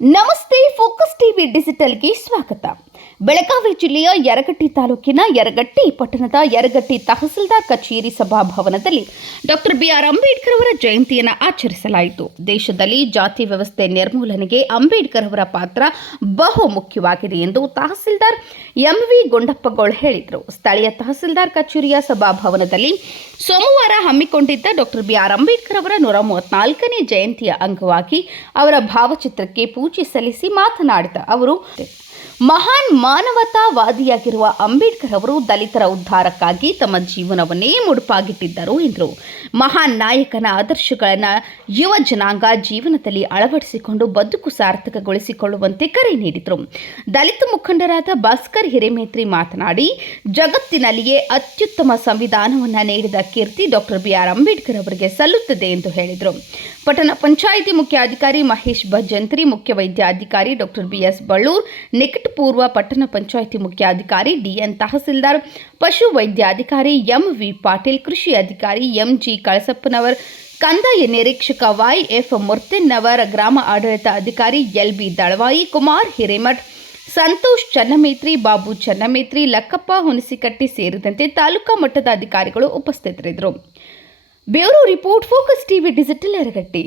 ನಮಸ್ತೆ focus TV ಡಿಜಿಟಲ್ಗೆ ಸ್ವಾಗತ ಬೆಳಗಾವಿ ಜಿಲ್ಲೆಯ ಯರಗಟ್ಟಿ ತಾಲೂಕಿನ ಯರಗಟ್ಟಿ ಪಟ್ಟಣದ ಯರಗಟ್ಟಿ ತಹಸೀಲ್ದಾರ್ ಕಚೇರಿ ಸಭಾಭವನದಲ್ಲಿ ಡಾಕ್ಟರ್ ಬಿಆರ್ ಅಂಬೇಡ್ಕರ್ ಅವರ ಜಯಂತಿಯನ್ನು ಆಚರಿಸಲಾಯಿತು. ದೇಶದಲ್ಲಿ ಜಾತಿ ವ್ಯವಸ್ಥೆ ನಿರ್ಮೂಲನೆಗೆ ಅಂಬೇಡ್ಕರ್ ಅವರ ಪಾತ್ರ ಬಹು ಮುಖ್ಯವಾಗಿದೆ ಎಂದು ತಹಸೀಲ್ದಾರ್ ಎಂವಿ ಗುಂಡಪ್ಪಗೌಳ್ ಹೇಳಿದರು. ಸ್ಥಳೀಯ ತಹಸೀಲ್ದಾರ್ ಕಚೇರಿಯ ಸಭಾಭವನದಲ್ಲಿ ಸೋಮವಾರ ಹಮ್ಮಿಕೊಂಡಿದ್ದ ಡಾಕ್ಟರ್ ಬಿಆರ್ ಅಂಬೇಡ್ಕರ್ ಅವರ ನೂರ ಮೂವತ್ನಾಲ್ಕನೇ ಜಯಂತಿಯ ಅಂಗವಾಗಿ ಅವರ ಭಾವಚಿತ್ರಕ್ಕೆ ಪೂಜೆ ಸಲ್ಲಿಸಿ ಮಾತನಾಡಿದ ಅವರು ಮಹಾನ್ ಮಾನವತಾವಾದಿಯಾಗಿರುವ ಅಂಬೇಡ್ಕರ್ ಅವರು ದಲಿತರ ಉದ್ಧಾರಕ್ಕಾಗಿ ತಮ್ಮ ಜೀವನವನ್ನೇ ಮುಡುಪಾಗಿಟ್ಟಿದ್ದರು ಎಂದರು. ಮಹಾನ್ ನಾಯಕನ ಆದರ್ಶಗಳನ್ನು ಯುವ ಜನಾಂಗ ಜೀವನದಲ್ಲಿ ಅಳವಡಿಸಿಕೊಂಡು ಬದುಕು ಸಾರ್ಥಕಗೊಳಿಸಿಕೊಳ್ಳುವಂತೆ ಕರೆ ನೀಡಿದರು. ದಲಿತ ಮುಖಂಡರಾದ ಭಾಸ್ಕರ್ ಹಿರೇಮೇತ್ರಿ ಮಾತನಾಡಿ, ಜಗತ್ತಿನಲ್ಲಿಯೇ ಅತ್ಯುತ್ತಮ ಸಂವಿಧಾನವನ್ನು ನೀಡಿದ ಕೀರ್ತಿ ಡಾಕ್ಟರ್ ಬಿ ಆರ್ ಅಂಬೇಡ್ಕರ್ ಅವರಿಗೆ ಸಲ್ಲುತ್ತದೆ ಎಂದು ಹೇಳಿದರು. ಪಟ್ಟಣ ಪಂಚಾಯಿತಿ ಮುಖ್ಯಾಧಿಕಾರಿ ಮಹೇಶ್ ಭಜಂತ್ರಿ, ಮುಖ್ಯ ವೈದ್ಯಾಧಿಕಾರಿ ಡಾಕ್ಟರ್ ಬಿಎಸ್ ಬಳ್ಳೂರ್ ನಿಕಟಪೂರ್ವ ಪಟ್ಟಣ ಪಂಚಾಯಿತಿ ಮುಖ್ಯಾಧಿಕಾರಿ ಡಿಎನ್ ತಹಸೀಲ್ದಾರ್, ಪಶು ವೈದ್ಯಾಧಿಕಾರಿ ಎಂವಿ ಪಾಟೀಲ್, ಕೃಷಿ ಅಧಿಕಾರಿ ಎಂ ಜಿ ಕಳಸಪ್ಪನವರ್, ಕಂದಾಯ ನಿರೀಕ್ಷಕ ವೈ ಎಫ್ ಮುರ್ತಿನ್ನವರ್ ಗ್ರಾಮ ಆಡಳಿತ ಅಧಿಕಾರಿ ಎಲ್ ಬಿ ದಳವಾಯಿ, ಕುಮಾರ್ ಹಿರೇಮಠ್, ಸಂತೋಷ್ ಚನ್ನಮೇತ್ರಿ, ಬಾಬು ಚನ್ನಮೇತ್ರಿ, ಲಕ್ಕಪ್ಪ ಹುಣಸಿಕಟ್ಟಿ ಸೇರಿದಂತೆ ತಾಲೂಕಾ ಮಟ್ಟದ ಅಧಿಕಾರಿಗಳು ಉಪಸ್ಥಿತರಿದ್ದರು. Bureau report, focus TV digital Eragatti